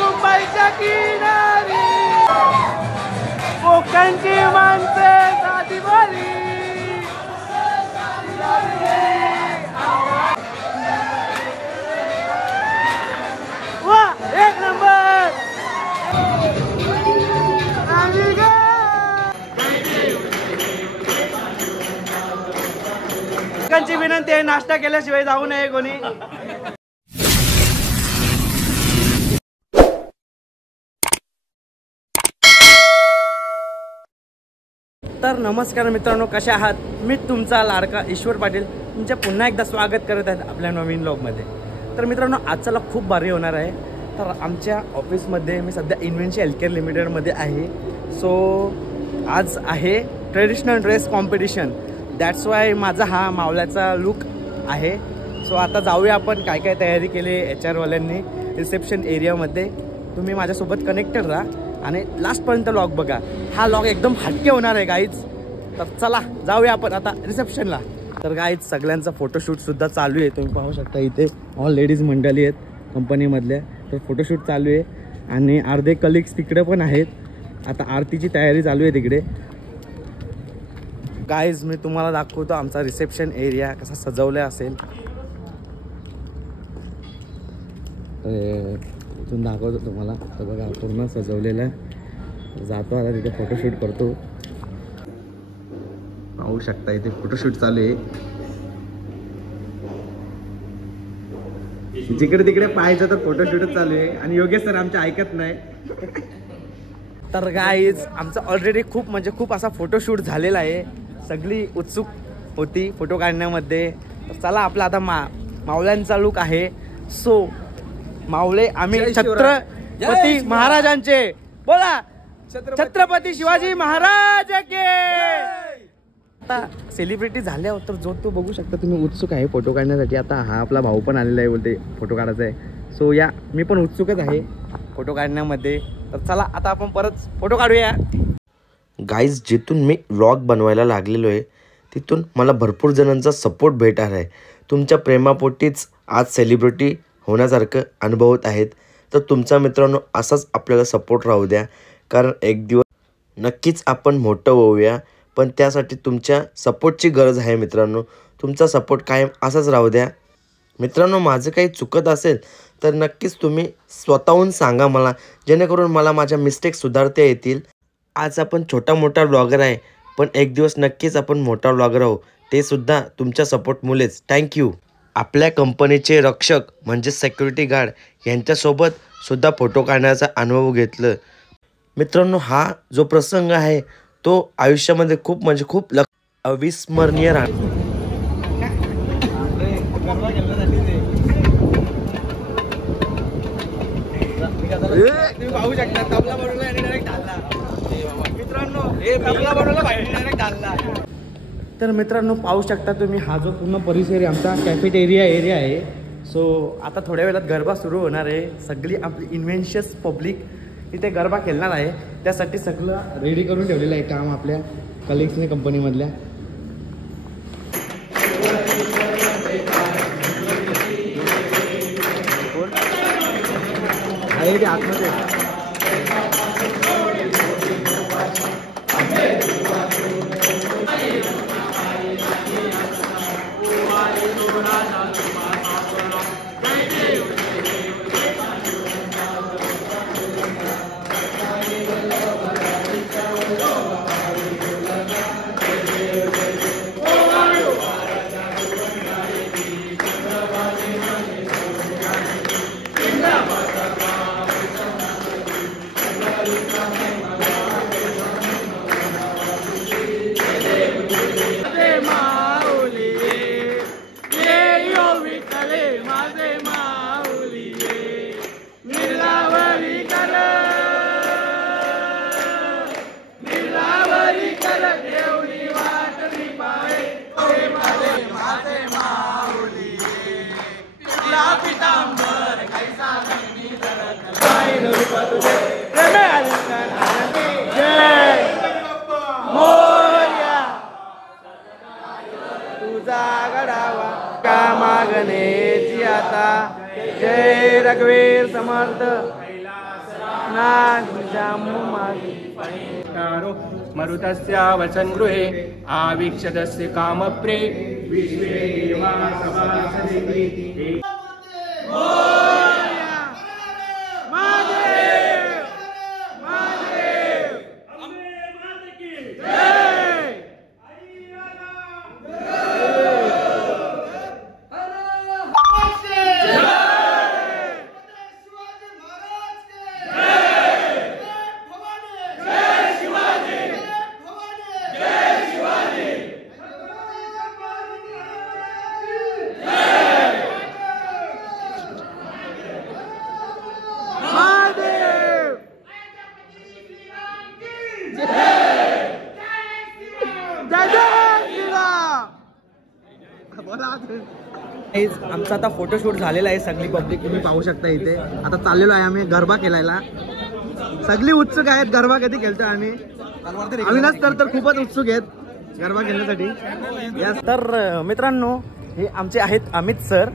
मुंबईच्या किनारी कोकणची माणसे साधी बरी. वा एक नंबर. लोकांची विनंती आहे नाश्ता केल्याशिवाय जाऊ नये कोणी. तर नमस्कार मित्रांनो, कशा आहात? मी तुमचा लाडका ईश्वर पाटील तुमच्या पुन्हा एकदा स्वागत करत आहेत आपल्या नवीन व्लॉगमध्ये. तर मित्रांनो, आजचा व्लॉग खूप भारी होणार आहे. तर आमच्या ऑफिसमध्ये मी सध्या इन्व्हेन्शी हेल्थकेअर लिमिटेडमध्ये आहे. सो आज आहे traditional dress competition. That's why माझा हा मावळ्याचा लुक आहे. सो आता जाऊया आपण काय काय तयारी केली HR वाल्यांनी रिसेप्शन एरियामध्ये. तुम्ही माझ्यासोबत कनेक्टेड राहा आणि लास्टपर्यंत व्लॉग बघा. हा व्लॉग एकदम हटके होणार आहे गाईज. तर चला जाऊया आपण आता रिसेप्शनला. तर गाईज सगळ्यांचा फोटोशूटसुद्धा चालू आहे. तुम्ही पाहू शकता इथे ऑल लेडीज मंडळी आहेत कंपनीमधल्या. तर फोटोशूट चालू आहे आणि अर्धे कलिग्स तिकडे पण आहेत. आता आरतीची तयारी चालू आहे तिकडे. गाईज मी तुम्हाला दाखवतो आमचा रिसेप्शन एरिया कसा सजवला असेल. इथून दाखवतो तुम्हाला. तर बघा पूर्ण सजवलेलं आहे. जातो आता तिथे फोटोशूट करतो. पाहू शकता इथे फोटोशूट चालू आहे. जिकडे तिकडे पाहायचं तर फोटोशूटच चालू आहे आणि योगेश सर आमच्या ऐकत नाही. तर गाईज आमचा ऑलरेडी खूप असा फोटोशूट झालेला आहे. सगळी उत्सुक होती फोटो काढण्यामध्ये. तर चला आपला आता मावळ्यांचा लुक आहे. सो मावळे आम्ही छत्रपती महाराजांचे बोला. छत्रपती शिवाजी महाराज के. आता सेलिब्रिटी झाल्यावर तर जो तो बघू शकता तुम्ही उत्सुक आहे फोटो काढण्यासाठी. आता हा आपला भाऊ पण आलेला आहे, बोलते फोटो काढायचा आहे. सो या मी पण उत्सुकच आहे फोटो काढण्यामध्ये. तर चला आता आपण परत फोटो काढूया. गाईज जिथून मी व्लॉग बनवायला लागलेलो आहे तिथून मला भरपूर जणांचा सपोर्ट भेटणार आहे. तुमच्या प्रेमापोटीच आज सेलिब्रिटी होण्यासारखं अनुभवत आहेत. तर तुमचा मित्रांनो असाच आपल्याला सपोर्ट राहू द्या. कारण एक दिवस नक्कीच आपण मोठं होऊया. पण त्यासाठी तुमच्या सपोर्टची गरज आहे मित्रांनो. तुमचा सपोर्ट कायम असाच राहू द्या. मित्रांनो माझं काही चुकत असेल तर नक्कीच तुम्ही स्वतःहून सांगा मला, जेणेकरून मला माझ्या मिस्टेक सुधारता येतील. आज आपण छोटा मोठा व्लॉगर आहे पण एक दिवस नक्कीच आपण मोठा व्लॉगर आहोत. ते सुद्धा तुमच्या सपोर्टमुळेच. थँक्यू. आपल्या कंपनीचे रक्षक म्हणजे सिक्युरिटी गार्ड यांच्यासोबत सुद्धा फोटो काढण्याचा अनुभव घेतलं. मित्रांनो हा जो प्रसंग आहे तो आयुष्यामध्ये खूप अविस्मरणीय राहणार. पाहू शकता तबला बनवला आणि डायरेक्ट ढालला. मित्रांनो हे तबला बनवला बाहेर डायरेक्ट ढालला. तर मित्रांनो पाहू शकता तुम्ही हा जो पूर्ण परिसर आमचा कॅफेटेरिया एरिया आहे. सो आता थोड्या वेळात गरबा सुरू होणार आहे. सगळी आपली इन्व्हेन्शियस पब्लिक इथे गरबा खेळणार आहे. त्यासाठी सगळं रेडी करून ठेवलेलं आहे काम आपल्या कलिग्सने कंपनीमधल्या. आहे ते आतमध्ये. मागण्याची आता जय रघुवीर समर्थ मरुतस्य वचन गृहे आवीक्षदस्य कामप्रे विश्वे देवा सभासदेति आमचा आता फोटोशूट झालेला आहे. सगळी पब्लिक तुम्ही पाहू शकता इथे. आता चाललेलो आहे आम्ही गरबा खेळायला. सगळी उत्सुक आहेत गरबा कधी खेळतो आम्ही. अविनाश तर खूपच उत्सुक आहेत गरबा खेळण्यासाठी. तर मित्रांनो हे आमचे आहेत अमित सर.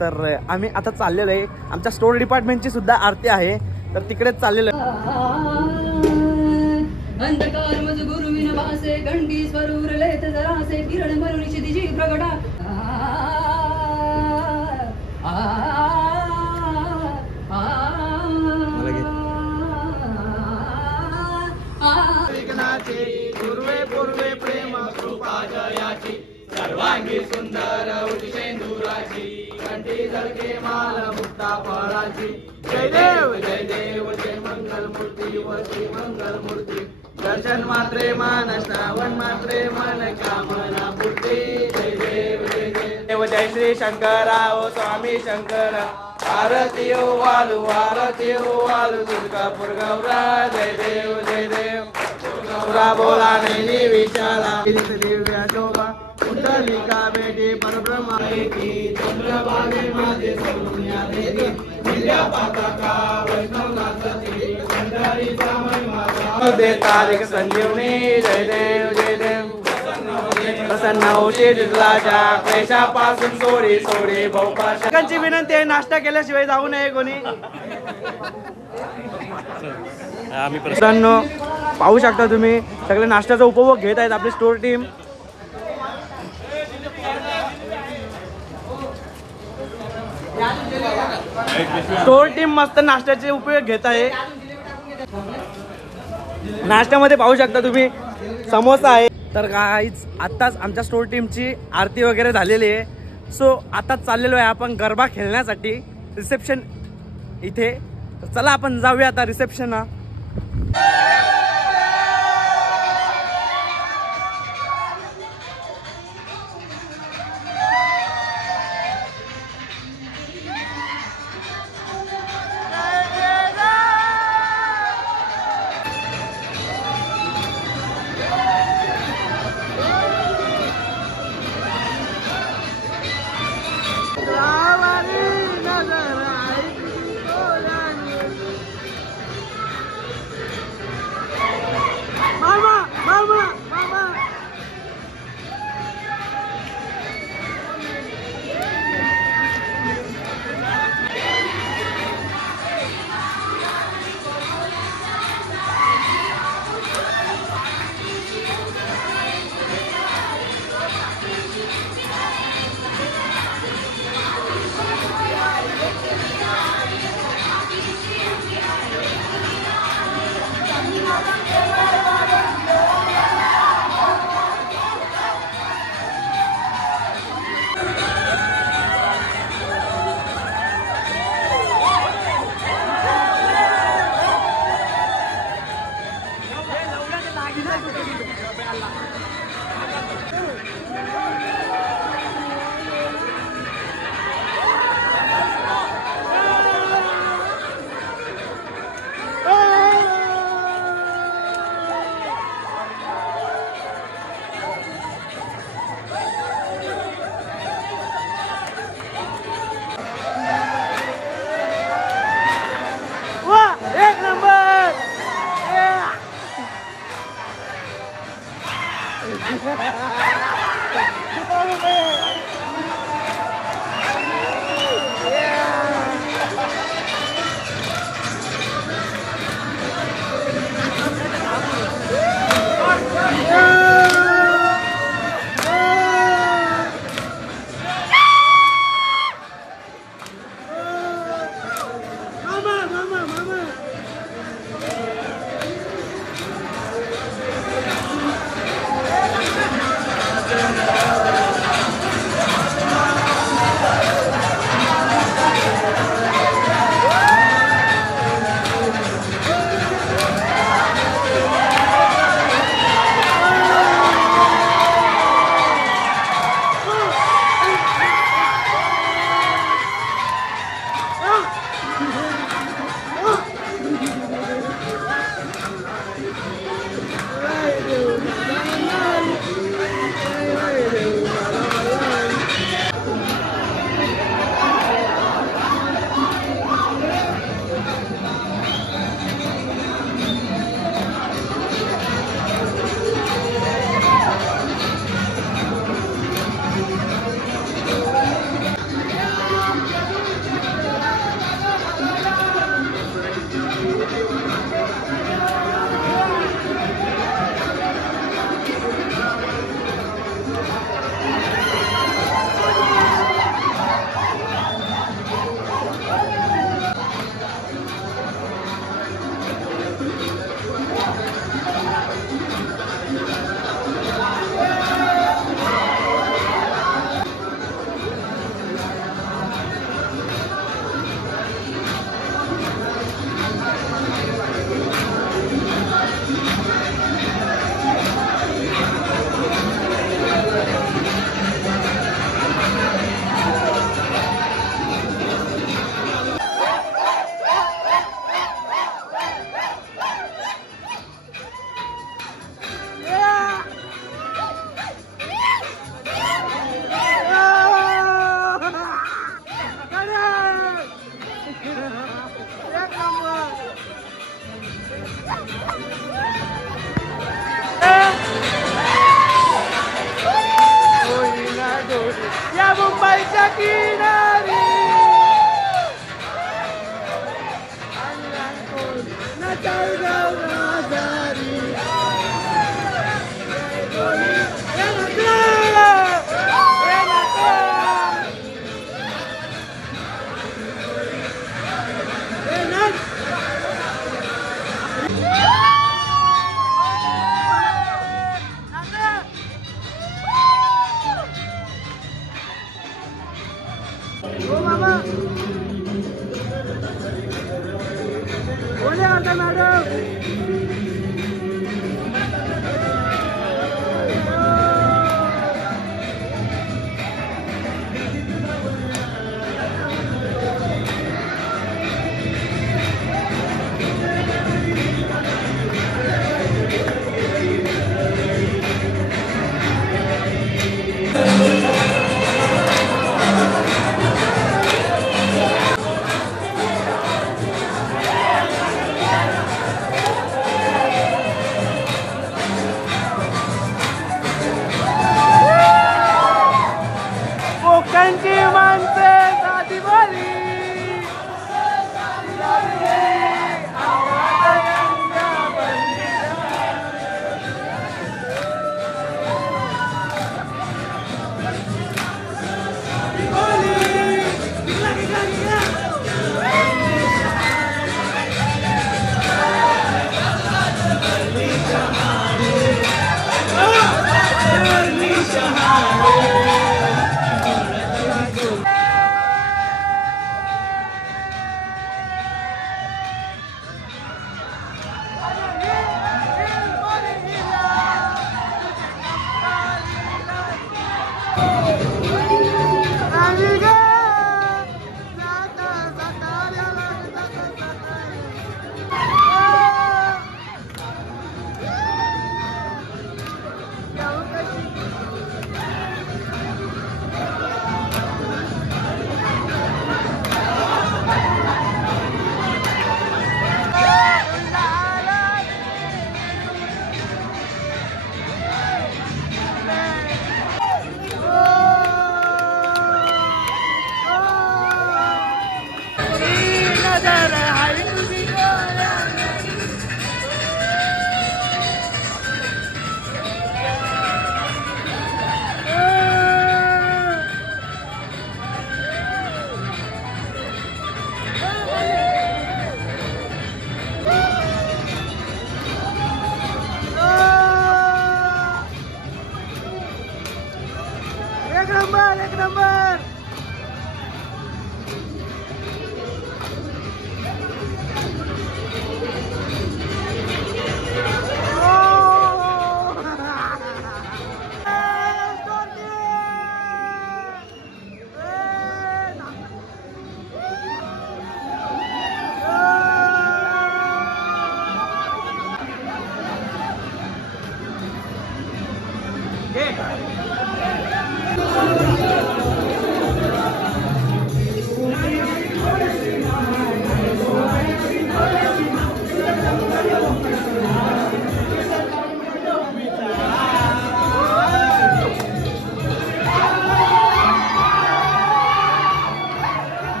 तर आम्ही आता चाललेलो आहे. आमच्या स्टोर डिपार्टमेंटची सुद्धा आरती आहे तर तिकडेच चाललेलो आहे. अंधकार मज गुरु विनवासे गंडी स्वरूर लेत जरासे किरण मरुनी क्षितिजी प्रगटा पूर्वे पूर्वे प्रेम कृपा जयाची सर्वांगी सुंदर उदिशेंदुराची कंठी झळके माल मुक्ता फळाची. जय देव जय मंगल मूर्ती व श्री मंगल मूर्ती. दर्शन मात्रे मान श्रावण मात्रे मन कामना पूर्ती. जय देव जय श्री शंकराव स्वामी शंकर. आरती ओ वालू तुळजापूर गौरा. जय देव गौरा बोला नेली विचारा. दिव्या शोभा कुंडलिका बेटी परब्रह्मा की चंद्रभागे माझे सोन्या देवी. दिव्या पताका वैष्णवनाथी पंढरीचा महिमा दे तारिक संजीवनी. जय देव प्रसन्न होते दिसलाच्या क्लेशापासून सोडी भोपाळची विनंती आहे. नाश्ता केल्याशिवाय जाऊ नये कोणी. मित्रांनो पाहू शकता तुम्ही सगळे नाश्त्याचा उपभोग घेत आहेत आपली स्टोर टीम. मस्त नाश्त्याचे उपयोग घेत आहे. नाश्त्यामध्ये पाहू शकता तुम्ही समोसा आहे. तर काहीच आत्ताच आमच्या स्टोर टीमची आरती वगैरे झालेली आहे. सो आताच चाललेलो आहे आपण गरबा खेळण्यासाठी रिसेप्शन इथे. तर चला आपण जाऊया आता रिसेप्शनला. या मुंबईच्या किनारी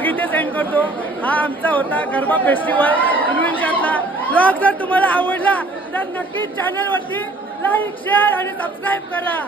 ब्लॉग इथे सेंड करतो। हा आमचा होता गरबा फेस्टिवल इन्व्हेंशनचा ब्लॉग। जर तुम्हाला आवडला तर नक्कीच चॅनलवरती लाईक शेअर आणि सबस्क्राईब करा।